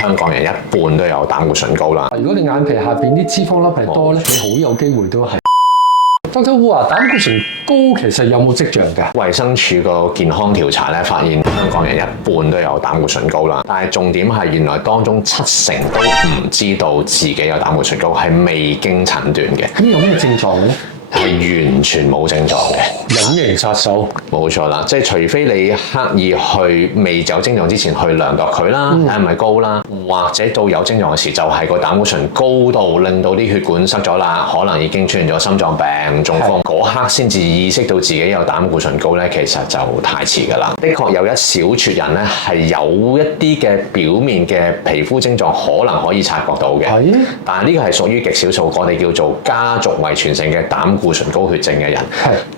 香港人一半都有膽固醇高啦。如果你眼皮下邊啲脂肪粒係多咧，你好有機會都係。Dr. Wu 啊，膽固醇高其實有冇跡象㗎？衛生署個健康調查咧，發現香港人一半都有膽固醇高啦。但係重點係原來當中70%都唔知道自己有膽固醇高，係未經診斷嘅。咁有咩症狀咧？係完全冇症狀嘅，隱形殺手。冇錯啦，即係除非你刻意去未有症狀之前去量度佢啦，睇係咪高啦，或者到有症狀嘅時就係個膽固醇高到令到啲血管塞咗啦，可能已經出現咗心臟病、中風，嗰刻先至意識到自己有膽固醇高咧，其實就太遲㗎啦。的確有一小撮人咧係有一啲嘅表面嘅皮膚症狀可能可以察覺到嘅，但係呢個係屬於極少數，我哋叫做家族遺傳性嘅膽固醇高血症嘅人。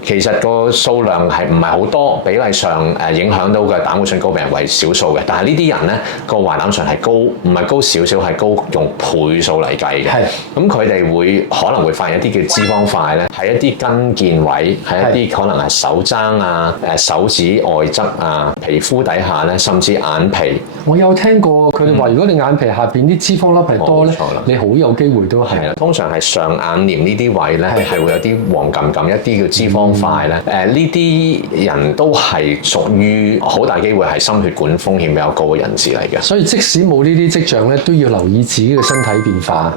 其實個數量係唔係好多，比例上影響到嘅膽固醇高病人為少數嘅，但係呢啲人咧個壞膽醇係高，唔係高少少，係高用倍數嚟計嘅。咁佢哋會可能會發現一啲叫脂肪塊咧，喺一啲跟腱位，喺一啲可能係手踭啊、手指外側啊、皮膚底下咧，甚至眼皮。我有聽過佢哋話，如果你眼皮下邊啲脂肪粒係多咧，你好有機會都係。通常係上眼簾呢啲位咧，係會有啲黃冚冚一啲叫脂肪塊咧。呢啲人都係屬於好大機會係心血管風險比較高嘅人士嚟嘅。所以即使冇呢啲跡象咧，都要留意自己嘅身體變化。